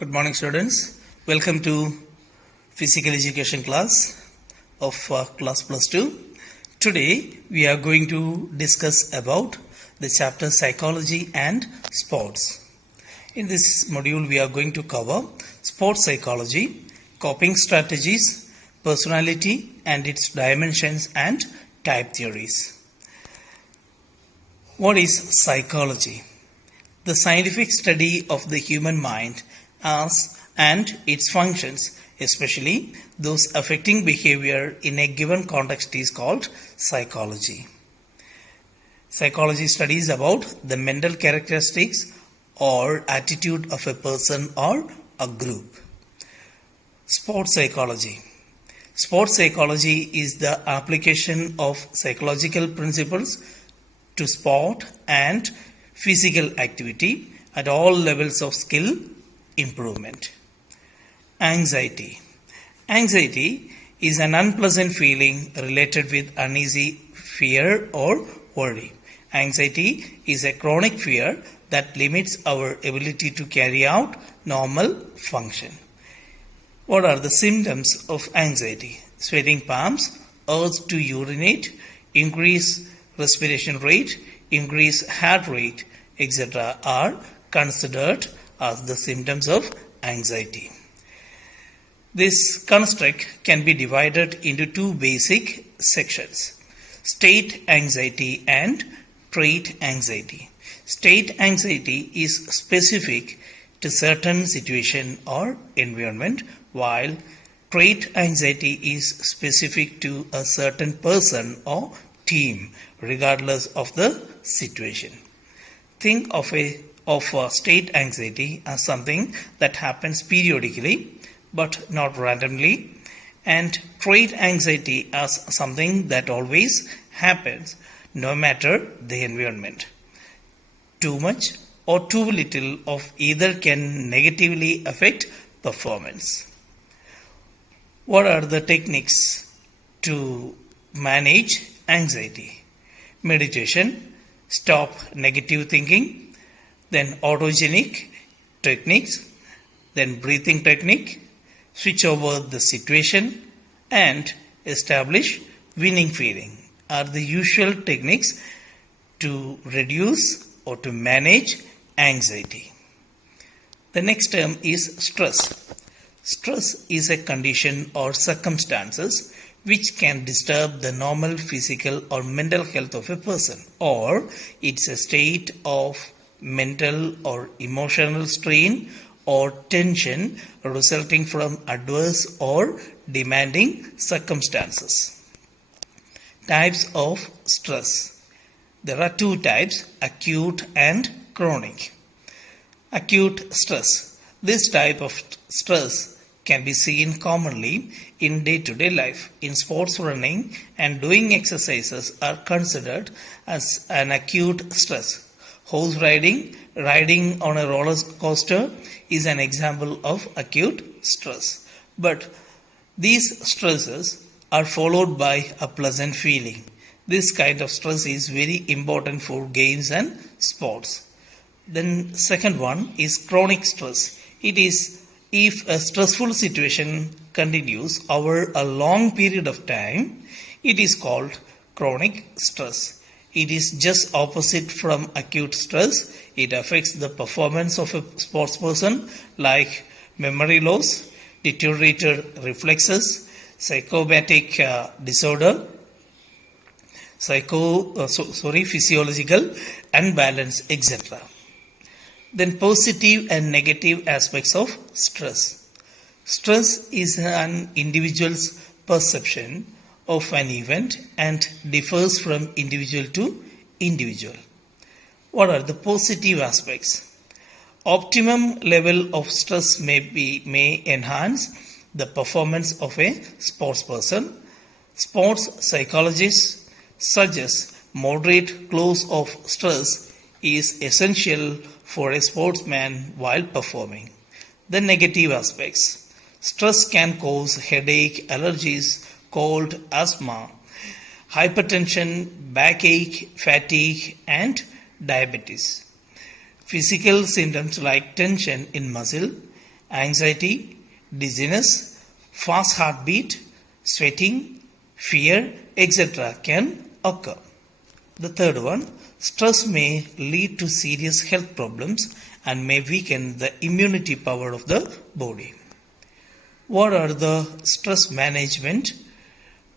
Good morning, students. Welcome to physical education class of class plus 2. Today we are going to discuss about the chapter psychology and sports. In this module we are going to cover sports psychology, coping strategies, personality and its dimensions and type theories. What is psychology? The scientific study of the human mind and its functions, especially those affecting behavior in a given context, is called psychology. Psychology studies about the mental characteristics or attitude of a person or a group. Sports psychology. Sports psychology is the application of psychological principles to sport and physical activity at all levels of skill improvement. Anxiety. Anxiety is an unpleasant feeling related with uneasy fear or worry. Anxiety is a chronic fear that limits our ability to carry out normal function. What are the symptoms of anxiety? Sweating palms, urge to urinate, increased respiration rate, increased heart rate, etc. are considered as the symptoms of anxiety. This construct can be divided into two basic sections: state anxiety and trait anxiety. State anxiety is specific to certain situation or environment, while trait anxiety is specific to a certain person or team, regardless of the situation. Think of state anxiety as something that happens periodically but not randomly, and trait anxiety as something that always happens no matter the environment. Too much or too little of either can negatively affect performance. What are the techniques to manage anxiety? Meditation, stop negative thinking, then autogenic techniques, then breathing technique, switch over the situation, and establish winning feeling are the usual techniques to reduce or to manage anxiety. The next term is stress. Stress is a condition or circumstances which can disturb the normal physical or mental health of a person, or it's a state of mental or emotional strain or tension resulting from adverse or demanding circumstances. Types of stress. There are two types: acute and chronic. Acute stress. This type of stress can be seen commonly in day-to-day life. In sports, running and doing exercises are considered as an acute stress. Horse riding on a roller coaster is an example of acute stress. But these stresses are followed by a pleasant feeling. This kind of stress is very important for games and sports. Then second one is chronic stress. It is if a stressful situation continues over a long period of time, it is called chronic stress. It is just opposite from acute stress. It affects the performance of a sports person, like memory loss, deteriorated reflexes, psychosomatic disorder, physiological imbalance, etc. Then positive and negative aspects of stress. Stress is an individual's perception of an event and differs from individual to individual. What are the positive aspects? Optimum level of stress may enhance the performance of a sports person. Sports psychologists suggest moderate dose of stress is essential for a sportsman while performing. The negative aspects. Stress can cause headache, allergies, cold, asthma, hypertension, backache, fatigue, and diabetes. Physical symptoms like tension in muscle, anxiety, dizziness, fast heartbeat, sweating, fear, etc. can occur. The third one, stress may lead to serious health problems and may weaken the immunity power of the body. What are the stress management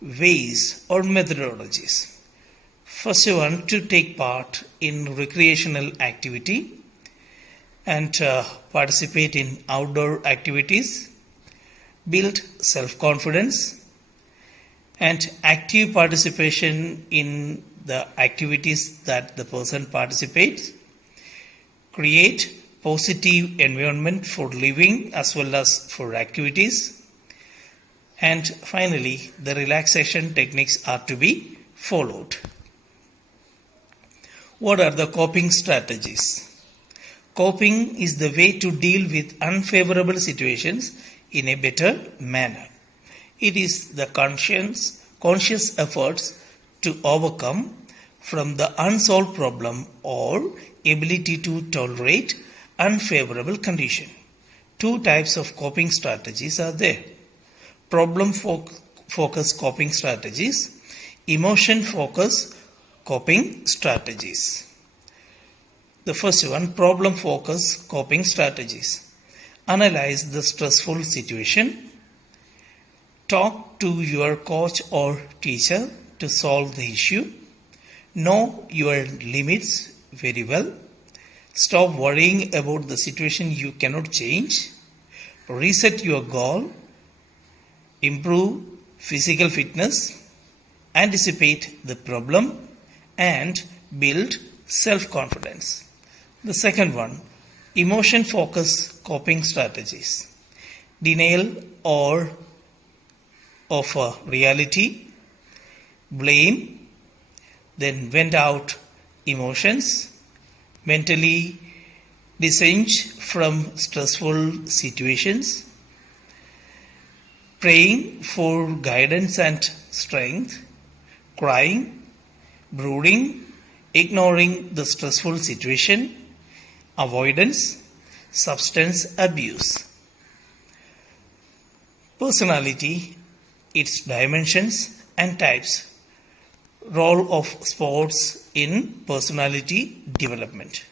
ways or methodologies? First one, to take part in recreational activity and participate in outdoor activities, build self-confidence, and active participation in the activities that the person participates, create positive environment for living as well as for activities, and finally the relaxation techniques are to be followed. What are the coping strategies? Coping is the way to deal with unfavorable situations in a better manner. It is the conscious efforts to overcome from the unsolved problem or ability to tolerate unfavorable condition. Two types of coping strategies are there. Problem-focused coping strategies, emotion-focused coping strategies. The first one, problem-focused coping strategies. Analyze the stressful situation. Talk to your coach or teacher to solve the issue. Know your limits very well. Stop worrying about the situation you cannot change. Reset your goal. Improve physical fitness. Anticipate the problem and build self-confidence. The second one, emotion-focused coping strategies. Denial or of reality, blame, then vent out emotions, mentally disengage from stressful situations, praying for guidance and strength, crying, brooding, ignoring the stressful situation, avoidance, substance abuse. Personality, its dimensions and types. Role of sports in personality development.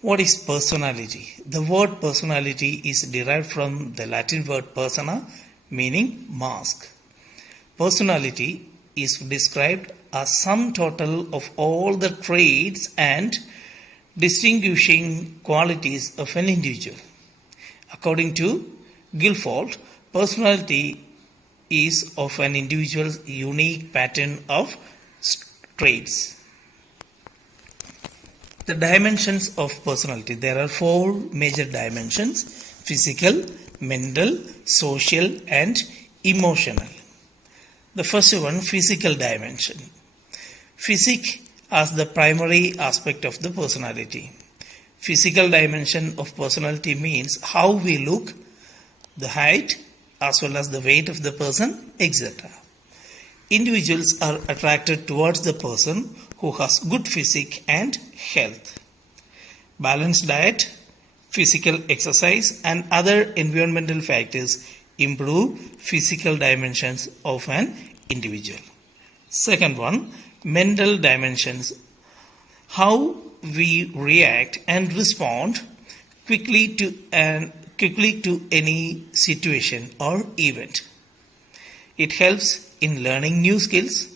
What is personality? The word personality is derived from the Latin word persona, meaning mask. Personality is described as sum total of all the traits and distinguishing qualities of an individual. According to Guilford, personality is of an individual's unique pattern of traits. The dimensions of personality. There are four major dimensions: physical, mental, social, and emotional. The first one, physical dimension. Physique as the primary aspect of the personality. Physical dimension of personality means how we look, the height, as well as the weight of the person, etc. Individuals are attracted towards the person who has good physique and health. Balanced diet, physical exercise, and other environmental factors improve physical dimensions of an individual. Second one, mental dimensions. How we react and respond quickly to any situation or event. It helps in learning new skills,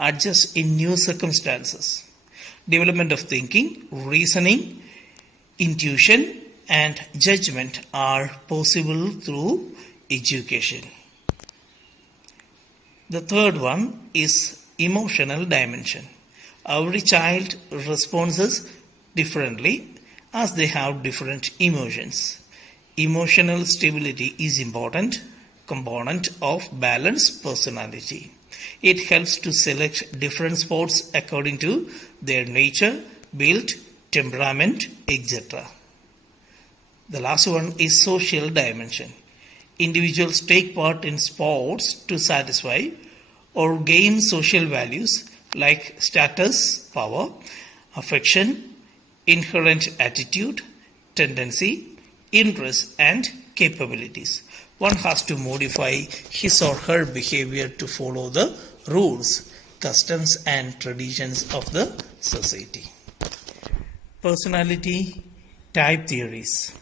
adjust in new circumstances. Development of thinking, reasoning, intuition, and judgment are possible through education. The third one is emotional dimension. Every child responds differently as they have different emotions. Emotional stability is important component of balanced personality. It helps to select different sports according to their nature, build, temperament, etc. The last one is social dimension. Individuals take part in sports to satisfy or gain social values like status, power, affection, inherent attitude, tendency, interests, and capabilities. One has to modify his or her behavior to follow the rules, customs, and traditions of the society. Personality type theories.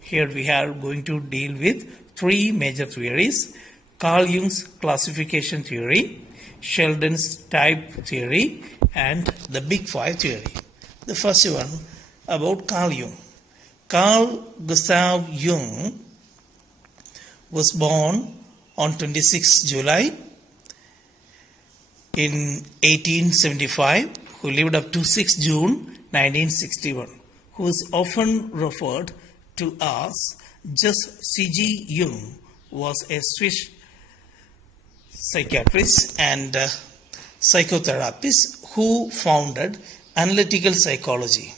Here we are going to deal with three major theories: Carl Jung's classification theory, Sheldon's type theory, and the Big Five theory. The first one about Carl Jung. Carl Gustav Jung was born on 26 July in 1875, who lived up to 6 June 1961, who is often referred to as just C.G. Jung, was a Swiss psychiatrist and psychotherapist who founded analytical psychology.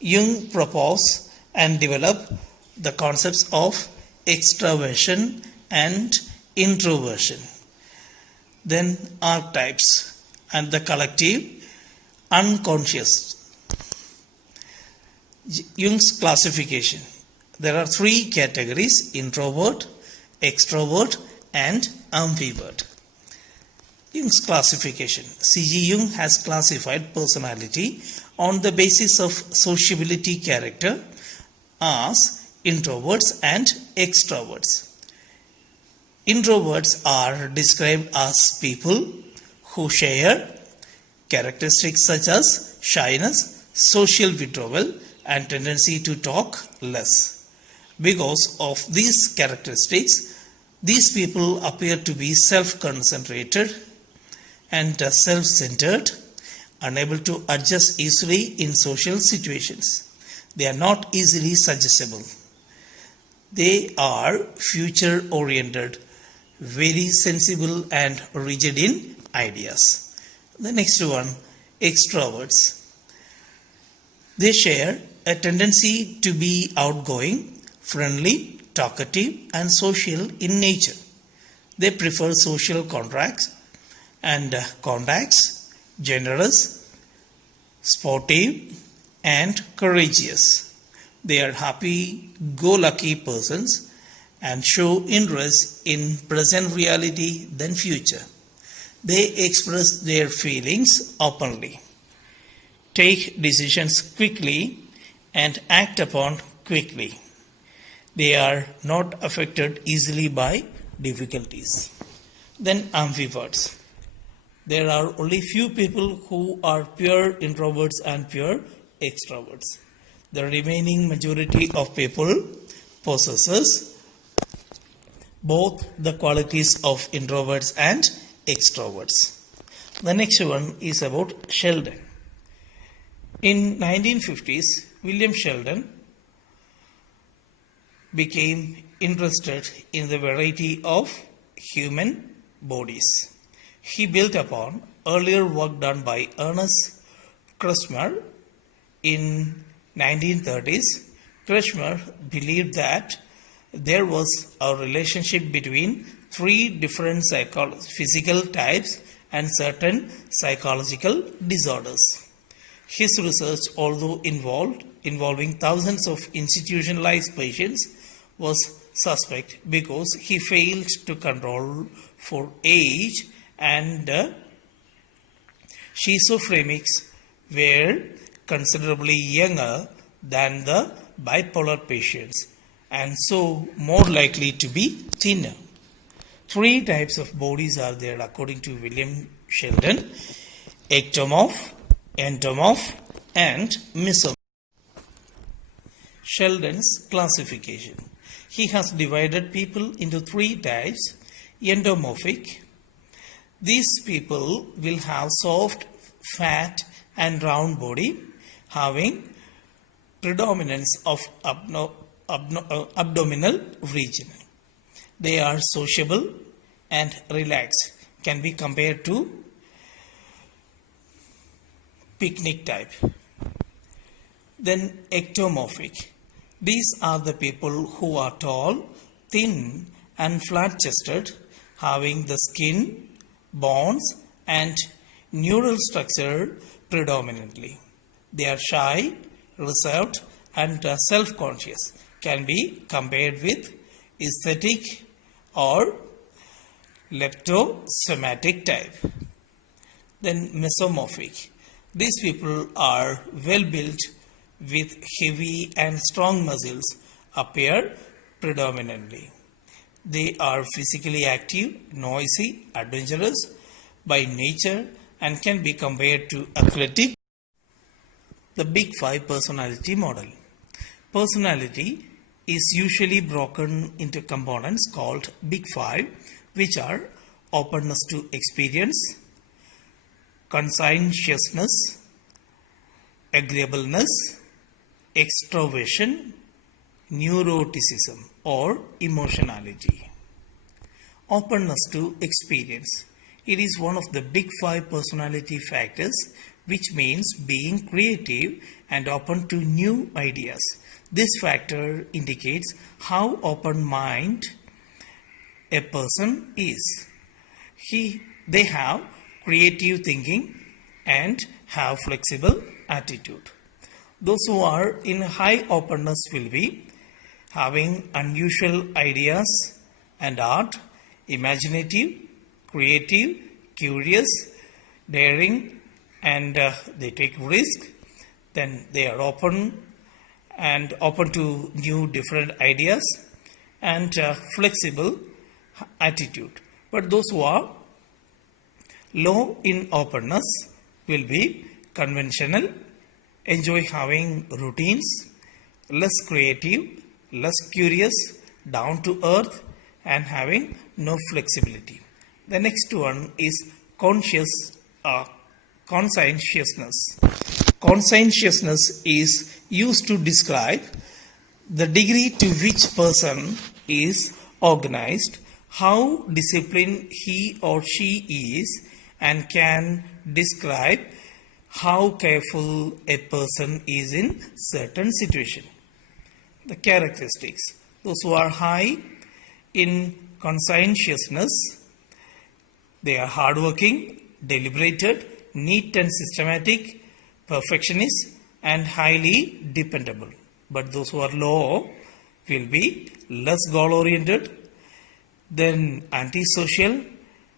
Jung proposed and developed the concepts of extraversion and introversion, then archetypes and the collective unconscious. Jung's classification. There are three categories: introvert, extrovert, and ambivert. Jung's classification. C.G. Jung has classified personality on the basis of sociability character as introverts and extroverts. Introverts are described as people who share characteristics such as shyness, social withdrawal, and tendency to talk less. Because of these characteristics, these people appear to be self-concentrated and self-centered, unable to adjust easily in social situations. They are not easily suggestible. They are future-oriented, very sensible and rigid in ideas. The next one, extroverts. They share a tendency to be outgoing, friendly, talkative, and social in nature. They prefer social contacts, generous, sportive, and courageous. They are happy-go-lucky persons and show interest in present reality than future. They express their feelings openly, take decisions quickly, and act upon quickly. They are not affected easily by difficulties. Then ambiverts. There are only few people who are pure introverts and pure extroverts. The remaining majority of people possesses both the qualities of introverts and extroverts. The next one is about Sheldon. In 1950s, William Sheldon became interested in the variety of human bodies. He built upon earlier work done by Ernest Krushmer in 1930s. Krushmer believed that there was a relationship between three different physical types and certain psychological disorders. His research, although involving thousands of institutionalized patients, was suspect because he failed to control for age, and schizophrenics were considerably younger than the bipolar patients and so more likely to be thinner. Three types of bodies are there according to William Sheldon: ectomorph, endomorph, and mesomorph. Sheldon's classification. He has divided people into three types. Endomorphic. These people will have soft, fat, and round body, having predominance of abdominal region. They are sociable and relaxed, can be compared to picnic type. Then ectomorphic. These are the people who are tall, thin, and flat-chested, having the skin, bones, and neural structure predominantly. They are shy, reserved, and self-conscious. can be compared with aesthetic or leptosomatic type. Then mesomorphic. These people are well built with heavy and strong muscles appear predominantly. They are physically active, noisy, adventurous by nature and can be compared to athletic. The Big Five personality model. Personality is usually broken into components called Big Five, which are openness to experience, conscientiousness, agreeableness, extroversion, neuroticism or emotionality. Openness to experience. It is one of the big five personality factors, which means being creative and open to new ideas. This factor indicates how open mind a person is. They have creative thinking and have flexible attitude. Those who are in high openness will be having unusual ideas and art, imaginative, creative, curious, daring, and they take risk. Then they are open to new different ideas and flexible attitude. But those who are low in openness will be conventional, enjoy having routines, less creative, less curious, down to earth, and having no flexibility. The next one is conscientiousness. Conscientiousness is used to describe the degree to which person is organized, how disciplined he or she is, and can describe how careful a person is in certain situation. The characteristics. Those who are high in conscientiousness, they are hardworking, deliberated, neat and systematic, perfectionist, and highly dependable. But those who are low will be less goal-oriented, then antisocial,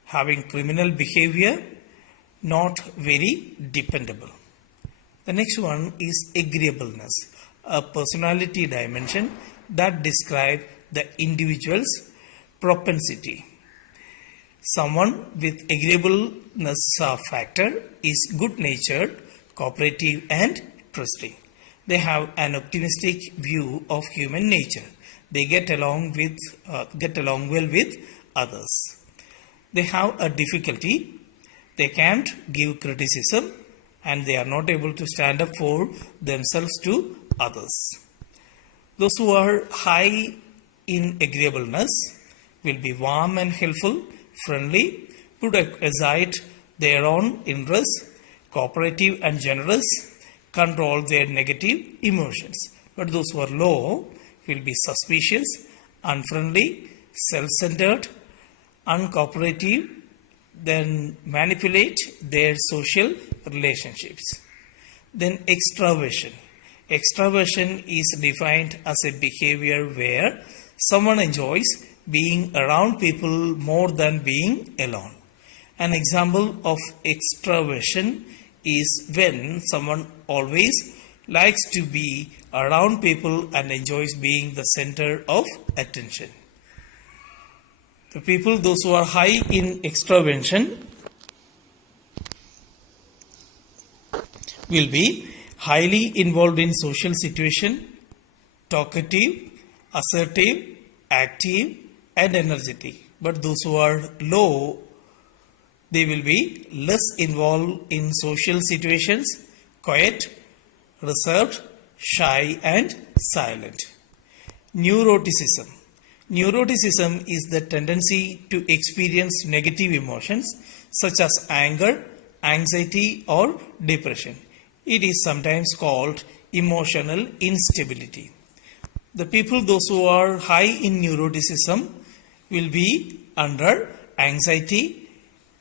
having criminal behavior, not very dependable. The next one is agreeableness, a personality dimension that describes the individual's propensity. Someone with agreeableness factor is good-natured, cooperative, and trusting. They have an optimistic view of human nature. They get along well with others. They have a difficulty. They can't give criticism and they are not able to stand up for themselves to others. Those who are high in agreeableness will be warm and helpful, friendly, put aside their own interests, cooperative and generous, control their negative emotions. But those who are low will be suspicious, unfriendly, self-centered, uncooperative, then manipulate their social relationships. Then extraversion. Extraversion is defined as a behavior where someone enjoys being around people more than being alone. An example of extraversion is when someone always likes to be around people and enjoys being the center of attention. The people, those who are high in extraversion, will be highly involved in social situation, talkative, assertive, active, and energetic. But those who are low, they will be less involved in social situations, quiet, reserved, shy, and silent. Neuroticism. Neuroticism is the tendency to experience negative emotions such as anger, anxiety, or depression. It is sometimes called emotional instability. The people, those who are high in neuroticism, will be under anxiety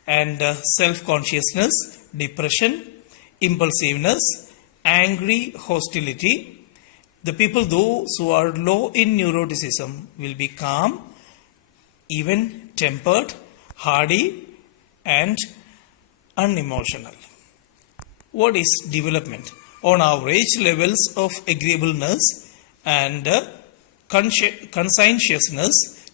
and self-consciousness, depression, impulsiveness, angry hostility, The people, those who are low in neuroticism, will be calm, even tempered, hardy, and unemotional. What is development? On average, levels of agreeableness and conscientiousness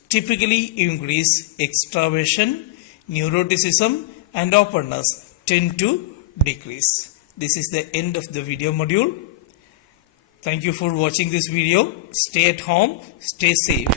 typically increase. Extraversion, neuroticism, and openness tend to decrease. This is the end of the video module. Thank you for watching this video. Stay at home, stay safe.